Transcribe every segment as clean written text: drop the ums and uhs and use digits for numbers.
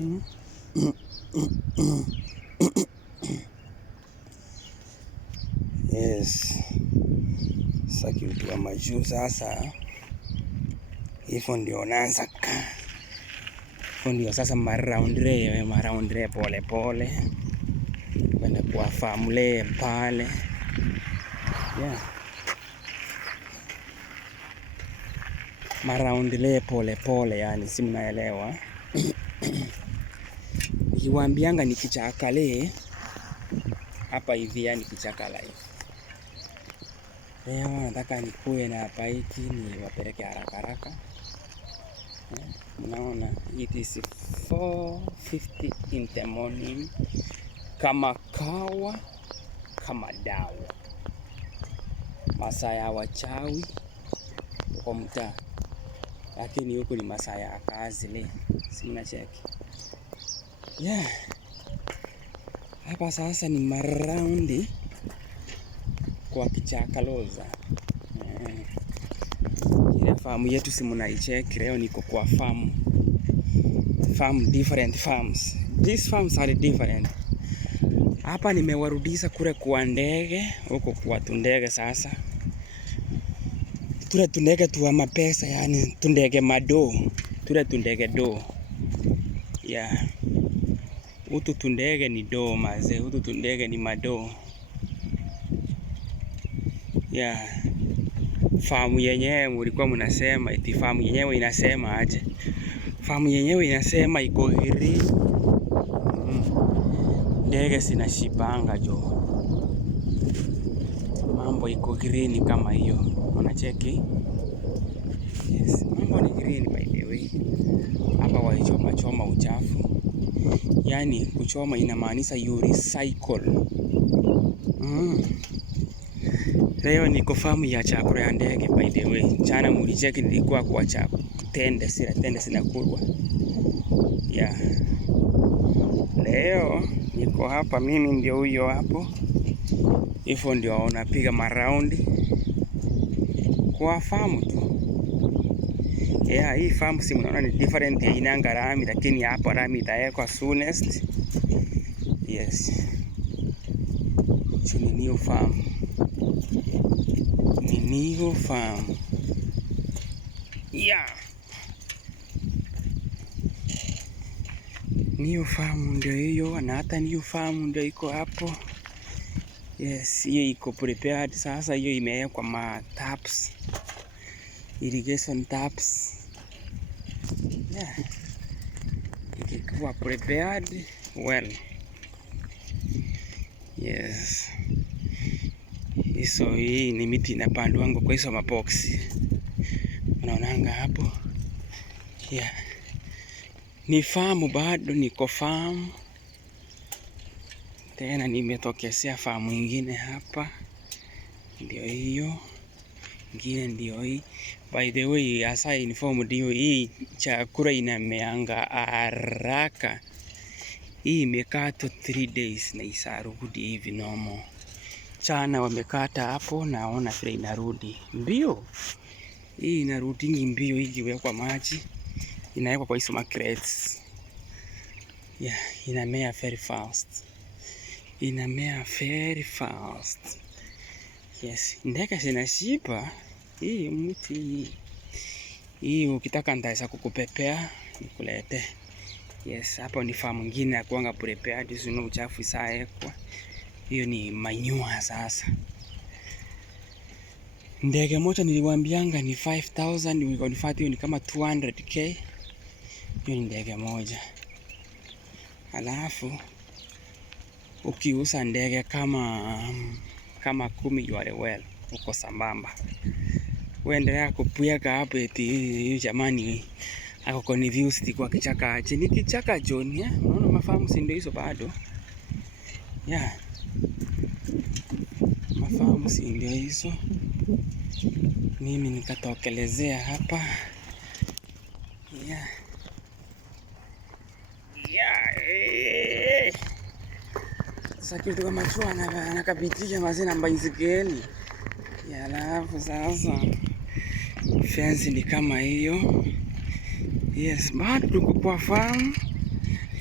Yes. Sasa kitu ya majuu sasa. Hivyo ndio naanza hivyo ndio sasa maraundre pole pole. Kwenda kuwafahamu pale. Yeah. Maraundle pole pole, yani si mnaelewa. Nikiwaambianga ni kichaka hapa hivi, yani kichaka live. Leo nataka nikuwe na hapa hiki ni wapeleke haraka haraka. Mnaona it is 4:50 in the morning. Kama kawa kama dawa. Masaa ya wachawi kwa mtaa. Lakini huku ni masaa ya kazi si mnacheki. Yeah. Hapa sasa ni maraundi kwa kichaka loza. Ile farm yetu si mnaicheki, leo niko kwa farm. Different farms. These farms are different. Hapa nimewarudisha kule kwa ndege, huko kwa tundege sasa. Tule tundege tuwa mapesa, yani tundege mado. Tule tundege do. Yeah. Utu tundege ni do maze, utu tundege ni mado. Yeah. Famu yenyewe mulikuwa mnasema eti famu yenyewe inasema aje? Famu yenyewe inasema iko green. Ndege zinashibanga jo. Mambo iko green kama hiyo. Unacheki? Yes, mambo ni green by the way. Hapa walichoma uchafu. Yani kuchoma inamaanisha you recycle. Leo niko famu ya chakula ya ndege by the way. Jana mulicheki nilikuwa kwa tende zinakulwa. Yeah. Leo niko hapa, mimi ndio huyo hapo. Hivyo ndio wanapiga maraundi kwa famu tu. Yeah, hii famu si mnaona ni different ya inanga rami, lakini hapa rami itawekwa soonest. Yes. So ni new farm. New farm. Yeah. New farm ndio hiyo, na hata new farm ndio iko hapo. Yes, hiyo iko prepared sasa, hiyo imewekwa ma taps. Irrigation taps. Yeah. Ikikuwa prepared well. Yes. Hizo hii ni miti inapandwa wangu kwa hizo maboksi. Unaonanga hapo. Yeah. Ni famu bado, niko famu. Tena nimetokezea famu ingine hapa. Ndio hiyo. Ingine ndio hii. By the way, as I informed you, hii chakula inameanga haraka. Hii imekata 3 days na isarudi hivi normal. Chana wamekata hapo, naona vile inarudi mbio. Hii inarudi mbio, hii ikiwekwa maji inawekwa kwa hizo crates. Yeah, inamea very fast. Inamea very fast. Yes, ndege zinashiba. Hii mti hii ukitaka ndaweza kukupepea nikulete. Yes, hapo ni farm nyingine ya kuanga prepared, sio uchafu isaekwa. Hiyo ni manyua sasa. Ndege moja niliwaambianga ni 5000, we convert hiyo ni kama 200k. Hiyo ni ndege moja. Alafu ukiuza ndege kama 10 you are well, uko sambamba. Uendelea kupuyaka hapo eti jamani ako confused kwa kichaka aje. Ni kichaka John, ya? Unaona mafamu si ndio hizo bado? Yeah. Mafamu si ndio hizo. Mimi nikatokelezea hapa. Yeah. Yeah. Sasa kitu kama tu anakapitisha mazina baisikeli. Ya alafu sasa fence ni kama hiyo. Yes, bado tuko kwa farm.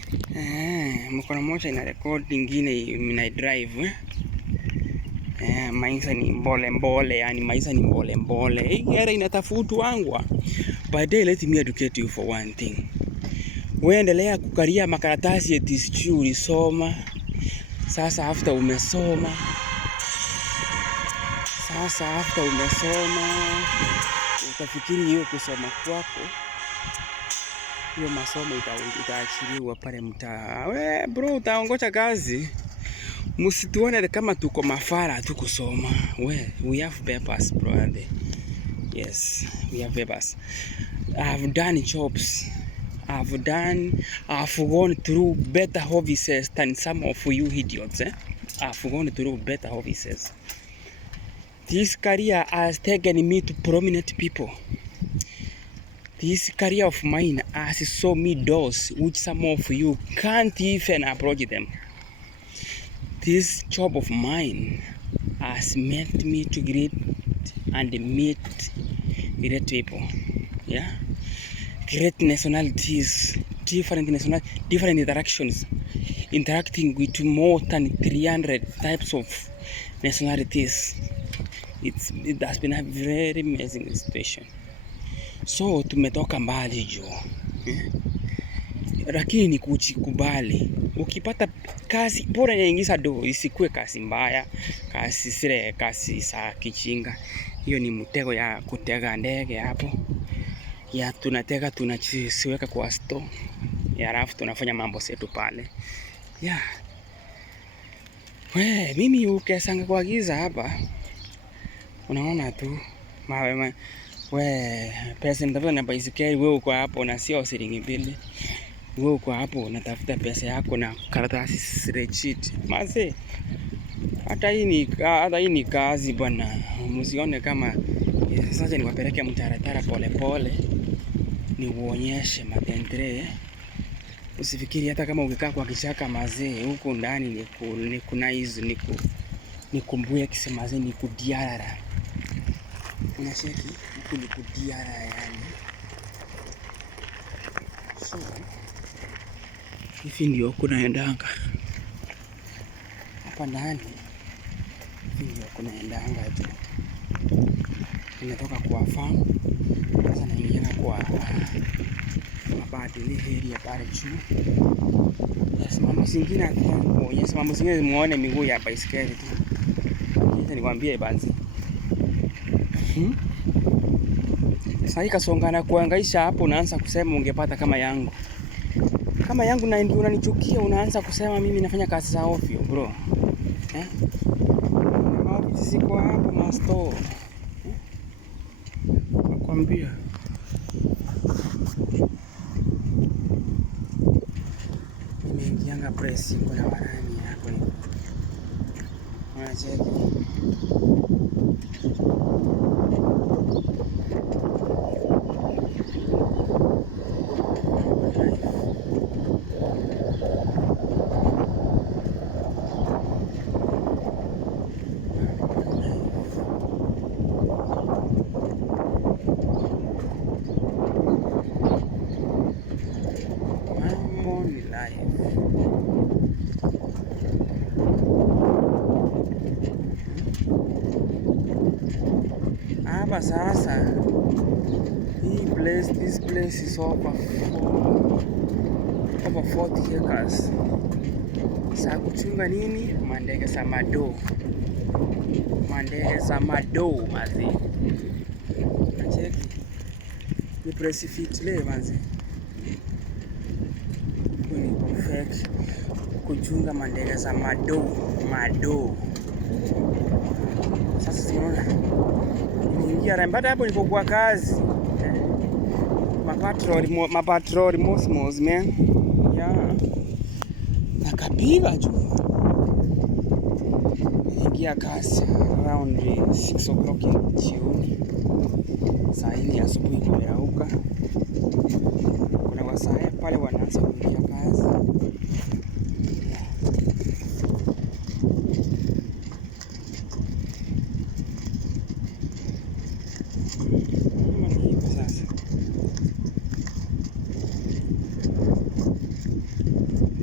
Mkono moja ina record, ingine ina drive. Maisha ni mbole, yani maisha ni mbole. Hii gari inatafutwa. But let me educate you for one thing. Wewe endelea kukaria makaratasi eti sijui ulisoma. Sasa after umesoma, utafikiri hiyo kusoma kwako, hiyo masomo itaachiliwa pale mtaa. We bro, utaongoza kazi. Msituone kama tuko mafara tu kusoma. We have papers, brother. Yes, we have papers. I've done jobs. I've gone through better offices than some of you idiots. I've gone through better offices. This career has taken me to prominent people. This career of mine has shown me doors which some of you can't even approach them. This job of mine has made me to greet and meet great people. Yeah, great nationalities, different interactions, interacting with more than 300 types of nationalities. It has been a very amazing situation. So tumetoka mbali jo. Lakini ni kujikubali. Ukipata kazi bora inaingiza do, isikue kazi mbaya, kazi za kichinga. Hiyo ni mtego ya kutega ndege hapo. Ya tunatega tunasiweka kwa store. Ya alafu tunafanya mambo yetu pale. Yeah. Mimi ukesanga kwa giza hapa. Unaona tu pesa nitafuta na baisikeli. Wewe uko hapo na sio shilingi 2. Wewe uko hapo unatafuta pesa yako na karatasi spreadsheet. Mase, hata hii ni kazi bwana. Msione kama sasa niwapeleke mtaratara pole ni uonyeshe matendre. Usifikiri hata kama ukikaa kwa kichaka mazee huko ndani ni kuna hizo ni kumbuye kisema mazee ni kudiara. Unacheki huko ni kudiara yani. So hivi ndio kunaendanga hapa ndani. Hivi ndio kunaendanga tu. Nimetoka kwa farm sasa naingia kwa mabadili area pale juu. Yes, mambo zingine kuonyesha mambo zingine muone miguu ya baisikeli tu. Sasa nikwambie banzi. Sasa ikasongana kuangaisha hapo, unaanza kusema ungepata kama yangu. Kama yangu na ndio unanichukia, unaanza kusema mimi nafanya kazi za ovyo bro. Maofisi kwa hapo masto. Nakwambia. Nimeingianga press kuna warani hapo ni. Unacheki. Hapa sasa this place is over 40 acres. Sasa kuchunga nini? Mandege za mado mazi. Nacheki. Ni place fit le mazi. Ni perfect kuchunga mandege za mado. Sasa tunaona niingia rambada hapo nilipokuwa kazi. Mapatrol mosmos man. Yeah. Nakapiga juu. Niingia kazi around 6 o'clock jioni. Saa hii asubuhi kumerauka. Kuna wasaa pale wanaanza kuingia kazi. Sasa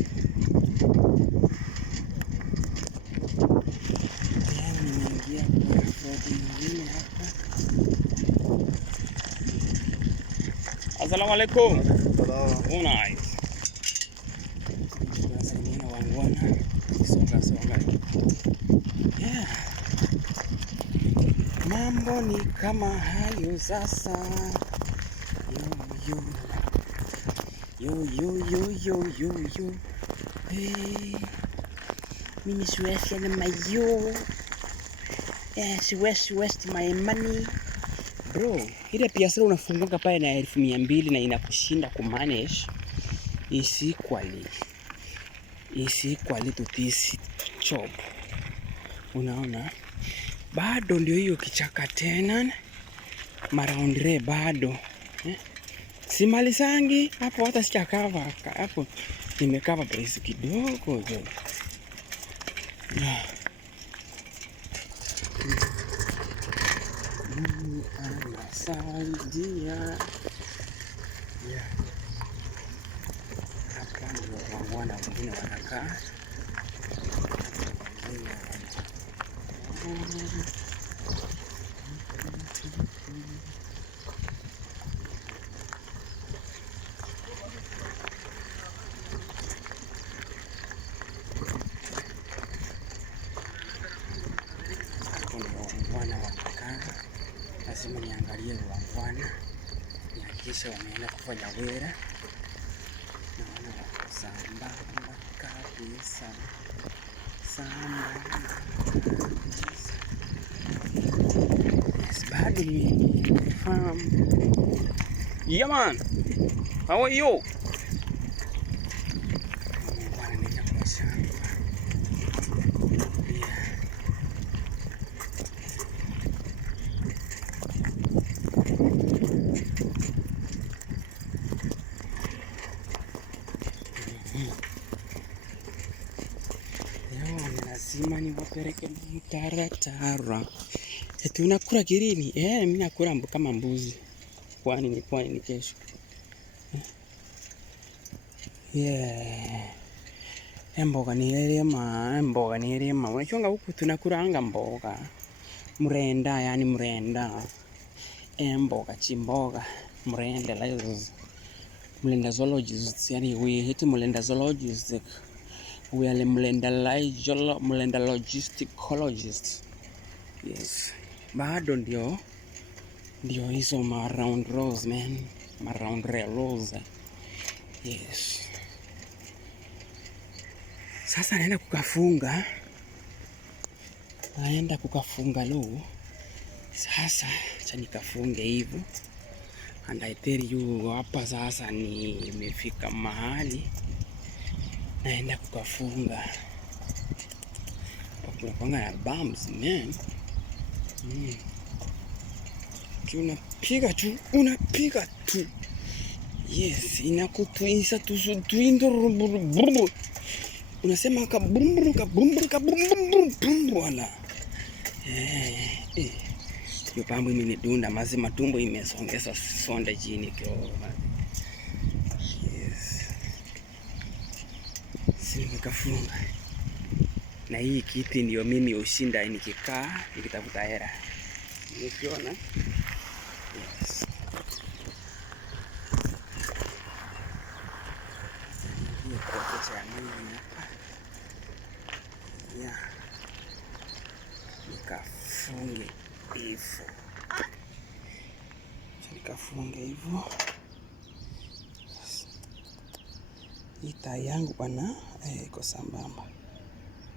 Assalamu alaikum. Oh, nice. Tunasalimiana wangwana. Songa. Yeah. Mambo ni kama hayo sasa. Yo. Hey. Mimi siwezi na mayo. Yeah, siwezi my money. Bro, ile biashara unafunguka pale na 200,000 na inakushinda kumanage is equally to this job. Unaona? Bado ndio hiyo kichaka tena. Maraundre bado. Simalisangi hapo hata sijakava hapo. Nimekava pesa kidogo jo. Anasaidia. Yeah. Hapa ndio wangwana wengine wanakaa. Lazima niangalie wangwana, nihakikishe wameenda kufanya wera. Naona wako sambamba kabisa. Yes, bado nimefahamu. Yeah man, how are you? Lazima niwapeleke mtaratara. Eti unakula kirini? Mimi nakula kama mbuzi. Kwani ni kesho. Yeah. Mboga ni elema. Unachonga huku tunakulanga mboga. Mrenda. Mboga chimboga. Mrenda zoologist. Yani we hate mrenda zoologist. We are mlenda logisticologist. Yes. Bado ndio hizo round rose man. Round rose. Yes. Sasa naenda kukafunga leo. Sasa acha nikafunge hivyo. And I tell you hapa sasa nimefika mahali naenda kukafunga. Kuna kwanga na bumps man. Unapiga tu. Yes, inakutuisa tuindo. Unasema kabumbu wala. Hiyo pambo imenidunda mazima, tumbo imesongeza sonda chini kidogo. Yes. Nikafunga. Na hii kiti ndio mimi ushinda nikikaa nikitafuta hela. Unaona? Yes. Hii kwa cha mimi hapa. Yeah. Nikafunge hivyo. Hii taa yangu bwana iko sambamba.